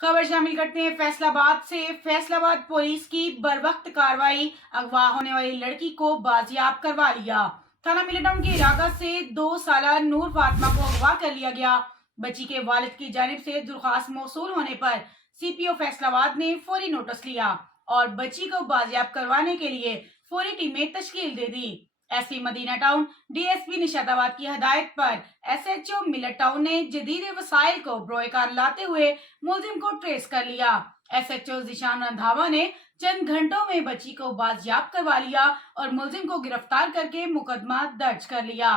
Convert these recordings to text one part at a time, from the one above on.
खबर शामिल करते हैं फैसलाबाद से। फैसलाबाद पुलिस की बरवक्त कार्रवाई, अगवा होने वाली लड़की को बाजियाब करवा लिया। थाना मिलेटाउन के इलाका से 2 साला नूर फातिमा को अगवा कर लिया गया। बच्ची के वालिद की जानिब से दरख्वास्त मौसूल होने पर सीपीओ फैसलाबाद ने फौरी नोटिस लिया और बच्ची को बाजियाब करवाने के लिए फौरी टीमें तश्कील दे दी। SP Medina town DSP Nishatabad की हदायत पर एसएचओ मिलट टाउन ने जदीद वसाइल को बरोएकार लाते हुए मुलजिम को ट्रेस कर लिया। एसएचओ जिशान रंधावा ने चंद घंटों में बच्ची को बाजियाब करवा लिया और मुलजिम को गिरफ्तार करके मुकदमा दर्ज कर लिया।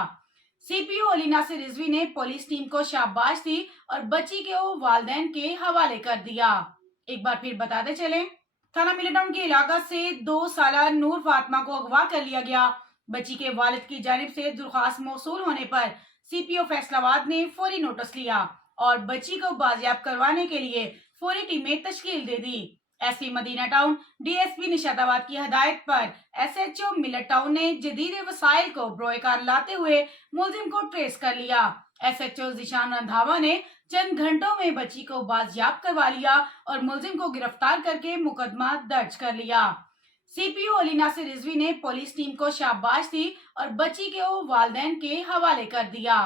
सीपीओ अली नासिर रिजवी ने पुलिस टीम को शाबाश दी और बच्ची को वालिदैन के हवाले कर दिया। एक बार फिर बताते चलें, थाना मिलेटाउन के इलाका से 2 साला नूर फातिमा को अगवा कर लिया गया। बच्ची के वालिद की जानिब से दरख्वास्त मौसूल होने पर सीपीओ फैसलाबाद ने फौरी नोटिस लिया और बच्ची को बाजियाब करवाने के लिए फौरी टीमें तश्कील दे दी। SP Medina town DSP Nishatabad की हदायत पर एसएचओ मिलट टाउन ने जदीद वसाइल को बरोएकार लाते हुए मुलजिम को ट्रेस कर लिया। एसएचओ जिशान रंधावा ने चंद घंटों में बच्ची को बाजियाब करवा लिया और मुलजिम को गिरफ्तार करके मुकदमा दर्ज कर लिया। सीपीओ अली नासिर रिजवी ने पुलिस टीम को शाबाश दी और बच्ची को वालिदैन के हवाले कर दिया।